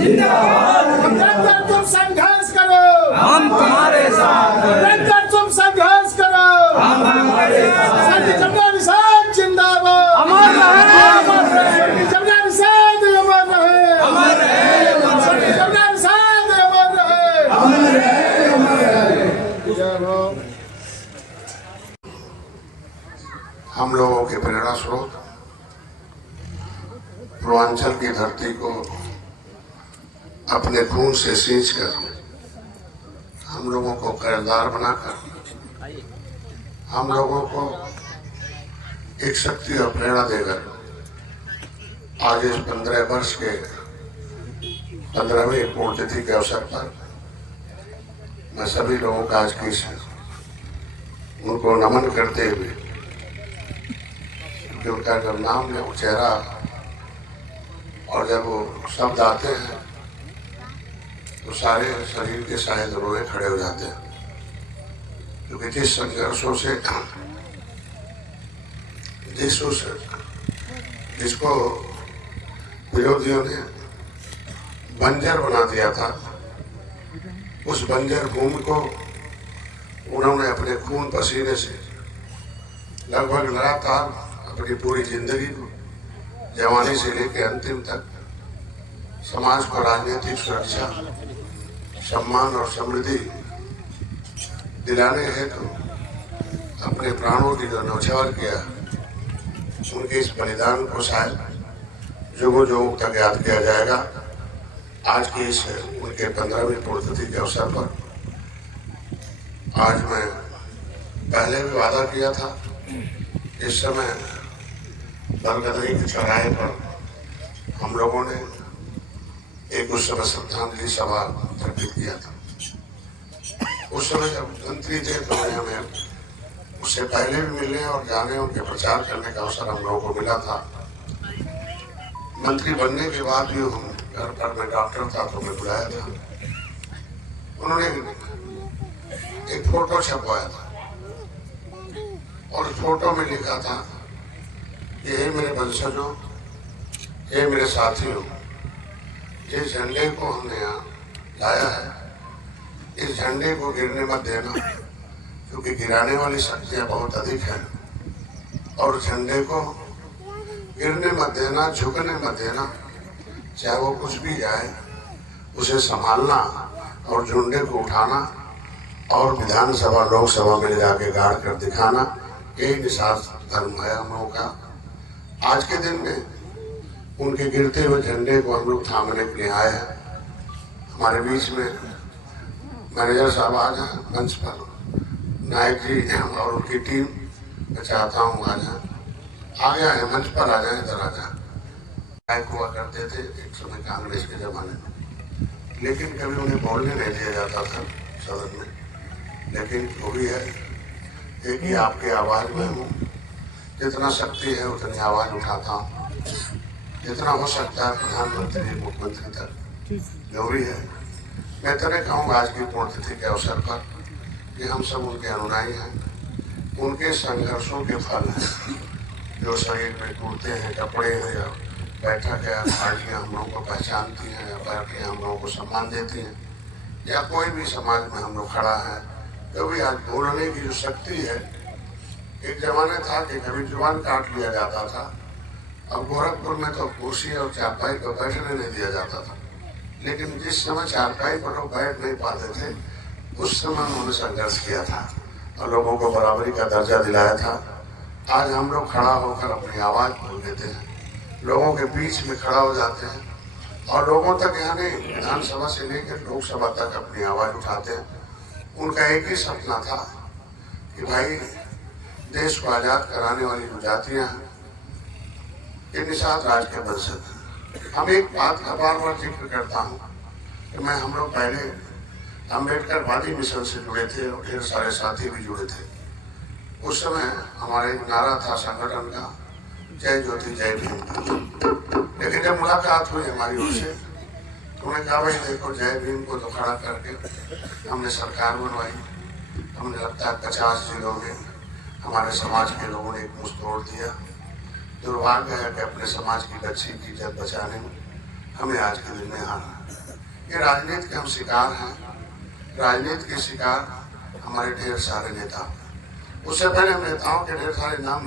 जिंदाबाद। निरंतर तुम संघर्ष करो, हम तुम्हारे साथ हैं। निरंतर तुम संघर्ष करो, हम तुम्हारे साथ हैं। संत जमुना निषाद जिंदाबाद, अमर रहे, अमर रहे। संत जमुना निषाद अमर रहे, अमर रहे, संत जमुना निषाद अमर रहे, अमर रहे, अमर रहे। जय हो। हम लोगों के प्रेरणा स्रोत पूर्वांचल की धरती को अपने खून से सींच कर हम लोगों को कर्जदार बनाकर हम लोगों को एक शक्ति और प्रेरणा देकर आज इस 15 वर्ष के 15वीं पुण्यतिथि के अवसर पर मैं सभी लोगों का आज की उनको नमन करते हुए कि उनका जब नाम ले चेहरा और जब वो शब्द आते हैं तो सारे शरीर के शायद रोए खड़े हो जाते हैं, क्योंकि जिस संघर्षों से जिसको विरोधियों ने बंजर बना दिया था, उस बंजर भूमि को उन्होंने अपने खून पसीने से लगभग लगातार अपनी पूरी जिंदगी को जवानी से लेकर अंतिम तक समाज को राजनीतिक सुरक्षा, सम्मान और समृद्धि दिलाने हेतु अपने प्राणों की जो न्यौछावर किया, उनके इस बलिदान को शायद जुगों जुगों तक याद किया जाएगा। आज की इस उनके 15वीं पुण्यतिथि के अवसर पर आज मैं पहले भी वादा किया था, इस समय बरगदरी के चौराहे पर हम लोगों ने एक उस समय श्रद्धांजलि सभा आयोजित किया था। उस समय जब मंत्री थे तो हमें उससे पहले भी मिलने और जाने उनके प्रचार करने का अवसर हम लोगों को मिला था। मंत्री बनने के बाद भी हम घर पर, मैं डॉक्टर था तो मैं बुलाया था, उन्होंने एक फोटो छपवाया था और उस फोटो में लिखा था, ये मेरे वंशजों, ये मेरे साथियों, जिस झंडे को हमने यहाँ लाया है, इस झंडे को गिरने मत देना, क्योंकि गिराने वाली शक्तियाँ बहुत अधिक हैं, और झंडे को गिरने मत देना, झुकने मत देना, चाहे वो कुछ भी जाए, उसे संभालना और झंडे को उठाना और विधानसभा लोकसभा में जाके गाड़ कर दिखाना, यही निषाद धर्म है हम लोगों का। आज के दिन में उनके गिरते हुए झंडे को हम लोग थामने के लिए आए हैं। हमारे बीच में मैनेजर साहब आ जाए मंच पर, नायक जी और उनकी टीम, मैं चाहता हूँ आ जाए, आ गया है, मंच पर आ जाए, इधर आ जाए। नायक हुआ करते थे एक समय कांग्रेस के जमाने में, लेकिन कभी उन्हें बोलने नहीं दिया जाता था सदन में, लेकिन वो भी है एक ही आपकी आवाज़ में हूँ, जितना शक्ति है उतनी आवाज़ उठाता हूँ, जितना हो सकता है प्रधानमंत्री मुख्यमंत्री तक जो भी है। मैं तो नहीं कहूँगा आज की पुण्यतिथि के अवसर पर कि हम सब उनके अनुयायी हैं, उनके संघर्षों के फल हैं, जो शरीर में टूटते हैं, कपड़े हैं या बैठक है, पार्टियाँ हम लोगों को पहचानती हैं या पार्टियाँ हम लोगों को सम्मान देती हैं, या कोई भी समाज में हम लोग खड़ा है, कभी आज बोलने की जो शक्ति है। एक जमाने था कि कभी जुबान काट लिया जाता था, अब गोरखपुर में तो कुर्सी और चारपाई पर बैठने नहीं दिया जाता था, लेकिन जिस समय चारपाई पर लोग बैठ नहीं पाते थे, उस समय उन्होंने संघर्ष किया था और लोगों को बराबरी का दर्जा दिलाया था। आज हम लोग खड़ा होकर अपनी आवाज़ बोल देते हैं, लोगों के बीच में खड़ा हो जाते हैं और लोगों तक, यानी विधानसभा से लेकर लोकसभा तक अपनी आवाज़ उठाते हैं। उनका एक ही सपना था कि भाई देश को आज़ाद कराने वाली जो जातियाँ हैं, ये निषाद राज के वंशज हैं। हम एक बात का बार बार जिक्र करता हूँ कि मैं हम लोग पहले अम्बेडकरवादी मिशन से जुड़े थे और ढेर सारे साथी भी जुड़े थे। उस समय हमारा एक नारा था संगठन का, जय ज्योति जय भीम। लेकिन जब मुलाकात हुई हमारी उनसे, तो उन्होंने कहा भाई देखो, जय भीम को तो खड़ा करके हमने सरकार बनवाई, हमने लगता है 50 जिलों में हमारे समाज के लोगों ने एक मुंह तोड़ दिया। दुर्भाग्य है कि अपने समाज की बच्ची की इज्जत बचाने में हमें आज के दिन में हारा। ये राजनीति के हम शिकार हैं। राजनीति के शिकार हमारे ढेर सारे नेता। उससे पहले हम नेताओं के ढेर सारे नाम